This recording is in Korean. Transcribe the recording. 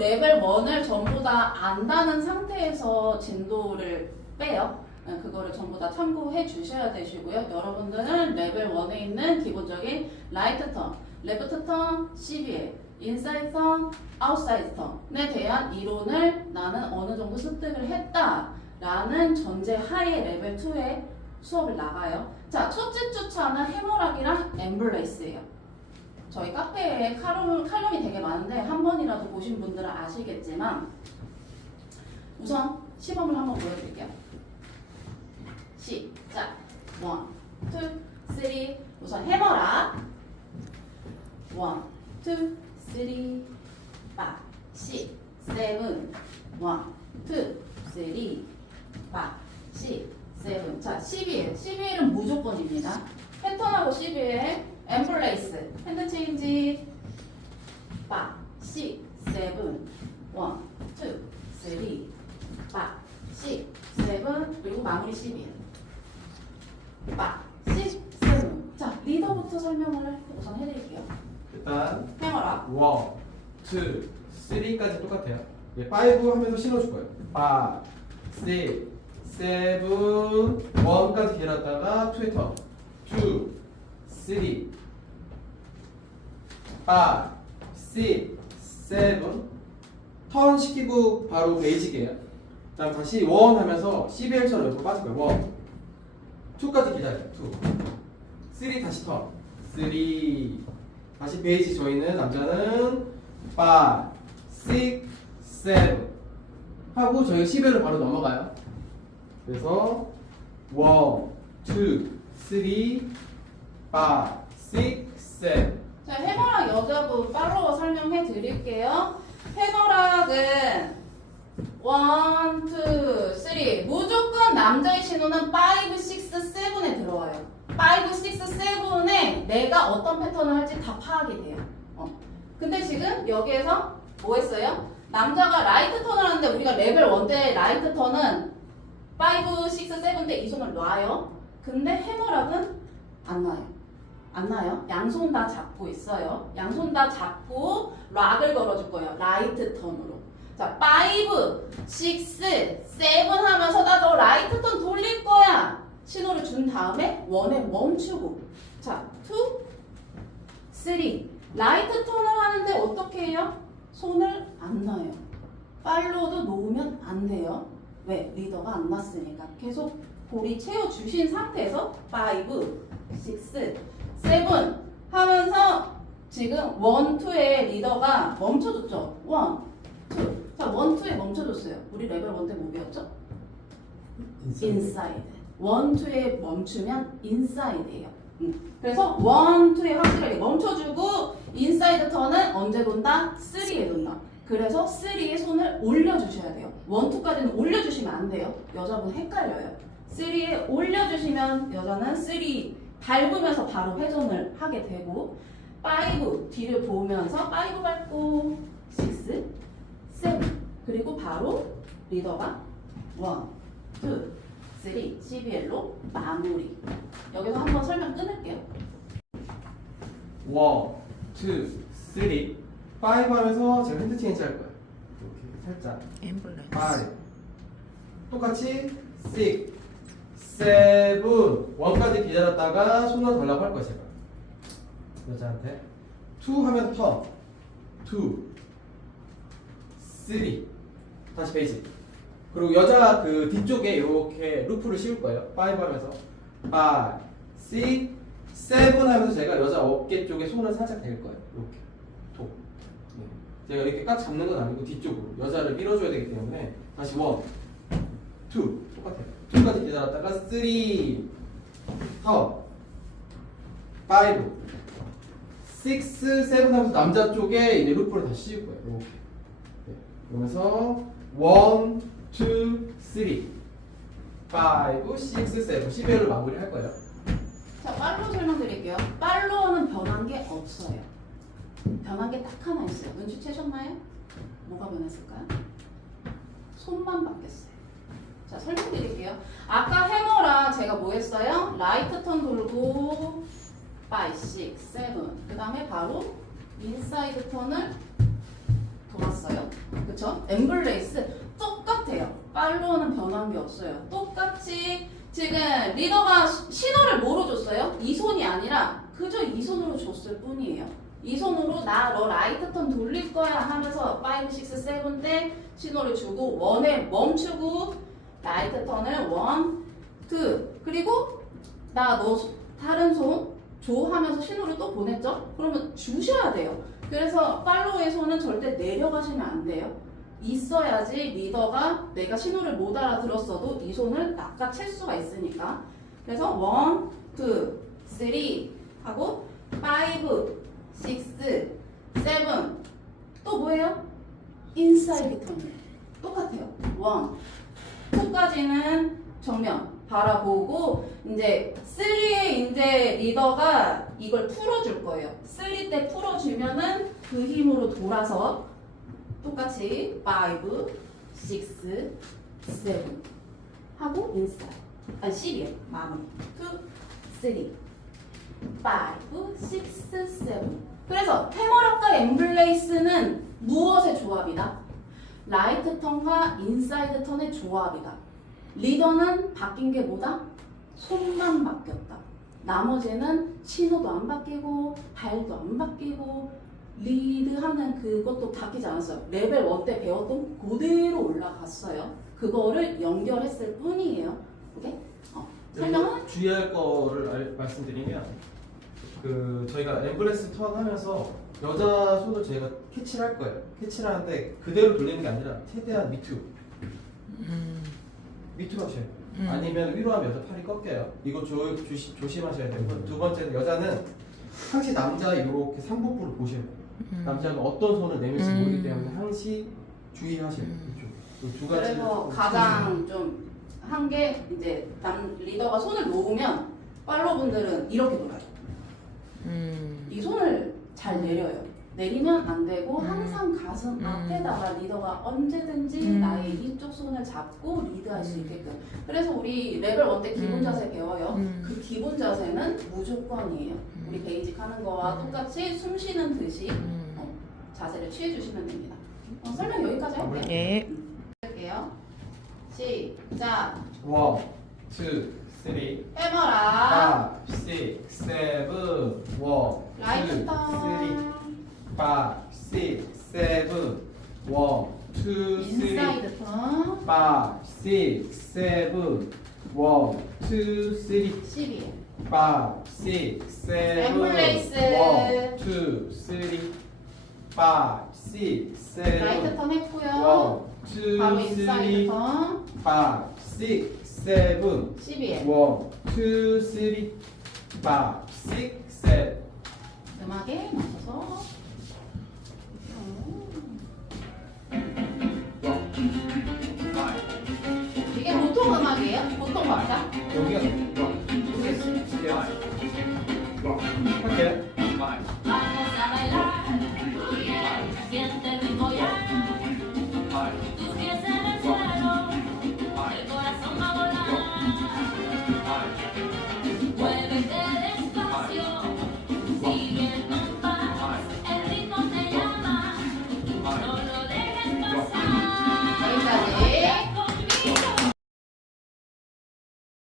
레벨 1을 전부 다 안다는 상태에서 진도를 빼요. 네, 그거를 전부 다 참고해 주셔야 되시고요. 여러분들은 레벨 1에 있는 기본적인 라이트 턴, 레프트 턴, CBA, 인사이드 턴, 아웃사이드 턴에 대한 이론을 나는 어느 정도 습득을 했다라는 전제 하에 레벨 2에 수업을 나가요. 자, 첫째 주차는 해머락이랑 엠블레이스예요. 저희 카페에 칼럼, 칼럼이 되게 많은데 한 번이라도 보신 분들은 아시겠지만 우선 시범을 한번 보여드릴게요. 시작. 원, 투, 쓰리. 우선 해머락. 원, 투, 쓰리, 파, 시, 세븐. 원, 투, 쓰리, 파, 시, 세븐. 자, 12일. 12일은 무조건입니다. 패턴하고 12일. 엠블레이스. 핸드 체인지. 파, 시, 세븐. 원, 투, 쓰리, 파, 시, 세븐. 그리고 마무리 12일. 파, 시, 세븐. 자, 리더부터 설명을 우선 해드릴게요. 일단 해머라. 원, 투, 쓰리까지 똑같아요. 예, 파이브 하면서 신어줄 거예요. 파, 시, 세븐, 원까지 길었다가 투에 턴. 투, 쓰 리, 파, 시, 세븐. 턴 시키고 바로 베이직이에요. 그 다음 다시 원 하면서 CBL처럼 옆으로 빠질 거예요. 원, 투까지 기다려요. 투, 쓰리 다시 턴. 쓰리. 다시 베이지 저희는 남자는 5, 6, 7 하고 저희 10회로 바로 넘어가요. 그래서 1, 2, 3, 5, 6, 7 자, 해머락 여자분 팔로워 설명해 드릴게요. 해머락은 1, 2, 3 무조건 남자의 신호는 5, 6, 7에 들어와요. 5, 6, 7에 내가 어떤 패턴을 할지 다 파악이 돼요. 어. 근데 지금 여기에서 뭐 했어요? 남자가 라이트 턴을 하는데 우리가 레벨 1때 라이트 턴은 5, 6, 7때 이 손을 놔요. 근데 해머락은 안 놔요. 안 나요? 양손 다 잡고 있어요. 양손 다 잡고 락을 걸어줄 거예요. 라이트 턴으로. 자, 5, 6, 7 하면서 나 너 라이트 턴 돌릴 거야. 신호를 준 다음에 원에 멈추고. 자, 2, 3. 라이트 턴을 하는데 어떻게 해요? 손을 안 놔요. 팔로도 놓으면 안 돼요. 왜? 리더가 안 났으니까. 계속 볼이 채워주신 상태에서 5, 6, 7 하면서 지금 1, 2의 리더가 멈춰줬죠. 1, 2. 자, 1, 2에 멈춰줬어요. 우리 레벨 1때뭐 배웠죠? 인사이드. 1, 2에 멈추면 인사이드예요. 음. 그래서 1, 2에 확실하게 멈춰주고 인사이드 턴은 언제 돈다? 3에 돈다. 그래서 3에 손을 올려주셔야 돼요. 1, 2까지는 올려주시면 안 돼요. 여자분 헷갈려요. 3에 올려주시면 여자는 3 밟으면서 바로 회전을 하게 되고 5 뒤를 보면서 5 밟고 6, 7 그리고 바로 리더가 1, 2, 3, CBL로 마무리. 여기서 한번 설명 끊을게요. 1, 2, 3 5 하면서 제가 핸드 체인지 할 거예요. 이렇게 살짝. 앰뷸런스. 5 똑같이 6, 7 1까지 기다렸다가 손을 달라고 할 거예요 제가. 여자한테. 2 하면 턴 2, 3 다시 베이직 그리고 여자 그 뒤쪽에 이렇게 루프를 씌울 거예요. 5 하면서. 5, 6, 7 하면서 제가 여자 어깨 쪽에 손을 살짝 댈 거예요. 이렇게. 톡. 네. 제가 이렇게 꽉 잡는 건 아니고 뒤쪽으로. 여자를 밀어줘야 되기 때문에 다시 1, 2 똑같아요 2까지 기다렸다가 3턴5 6, 7 하면서 남자 쪽에 이제 루프를 다시 씌울 거예요 이렇게 네. 그러면서 1, 2, 3 5, 6, 7 12회를 마무리 할 거예요 자 팔로우 설명드릴게요 팔로우는 변한 게 없어요 변한 게 딱 하나 있어요 눈치채셨나요? 뭐가 변했을까요? 손만 바뀌었어요 자 설명드릴게요 아까 해머랑 제가 뭐 했어요? 라이트 턴 돌고 5, 6, 7 그 다음에 바로 인사이드 턴을 돌았어요 그쵸? 엠블레이스 똑같아요. 팔로우는 변한 게 없어요. 똑같이 지금 리더가 시- 신호를 뭐로 줬어요? 이 손이 아니라 그저 이 손으로 줬을 뿐이에요. 이 손으로 나 너 라이트 턴 돌릴 거야 하면서 5, 6, 7때 신호를 주고 원에 멈추고 라이트 턴을 1, 2 그리고 나 너 다른 손줘 하면서 신호를 또 보냈죠? 그러면 주셔야 돼요. 그래서 팔로우의 손은 절대 내려가시면 안 돼요. 있어야지 리더가 내가 신호를 못 알아들었어도 이 손을 낚아챌 수가 있으니까. 그래서 원, 투, 쓰리 하고 파이브, 식스, 세븐 또 뭐예요? 인사이드 턴이에요. 똑같아요. 원, 투까지는 정면 바라보고 이제 3에 이제 리더가 이걸 풀어줄 거예요. 3 때 풀어주면은 그 힘으로 돌아서 똑같이 5, 6, 7 하고 인사이드 아니 10이에요. 마무리 2, 3 5, 6, 7 그래서 테머락과 엠블레이스는 무엇의 조합이다? 라이트 턴과 인사이드 턴의 조합이다. 리더는 바뀐 게 뭐다? 손만 바뀌었다. 나머지는 신호도 안 바뀌고 발도 안 바뀌고 리드하는 그것도 바뀌지 않았어요. 레벨 1 때 배웠던 그대로 올라갔어요. 그거를 연결했을 뿐이에요. 오케이? 어, 설명은? 주의할 거를 알- 말씀드리면 그 저희가 엠브레스 턴 하면서 여자 손을 저희가 캐치를 할 거예요. 캐치를 하는데 그대로 돌리는 게 아니라 최대한 밑으로 밑으로 하셔야 돼요. 음. 아니면 위로 하면 여자 팔이 꺾여요. 이거 조, 조시, 조심하셔야 되고 두 번째는 여자는 항시 남자 이렇게 삼복부를 보셔야 돼요. 남자가 어떤 손을 내밀지 음. 모르기 때문에 항시 주의하셔야 돼요. 음. 이쪽. 그두 가지. 그래서 가장 좀 한 게 이제 남 리더가 손을 놓으면 팔로분들은 이렇게 돌아요. 음. 이 손을 잘 내려요. 내리면 안 되고 음. 항상 가슴 음. 앞에다가 리더가 언제든지 음. 나의 이쪽 손을 잡고 리드할 수 음. 있게끔 그래서 우리 레벨 1때 기본 자세 배워요 음. 그 기본 자세는 무조건이에요 음. 우리 베이직 하는 거와 똑같이 숨 쉬는 듯이 음. 어, 자세를 취해주시면 됩니다 어, 설명 여기까지 할게요 예. 할게요 시작 1, 2, three, 해봐라. five, six, seven, one, 라이트 two, three, 턴. five, six, seven, one, two, three, 인사이드 턴. five, six, seven, one, two, three, 12. five, six, seven, 엠블레이스. one, two, three, five, six, 라이트 seven, 턴 했고요. one, two, 바로 인사이드 three, 턴. five, six, seven, 12에. one, two, three, five, six, seven. 음악에 맞춰서. 이게 보통 음악이에요? 보통 박자? 여기가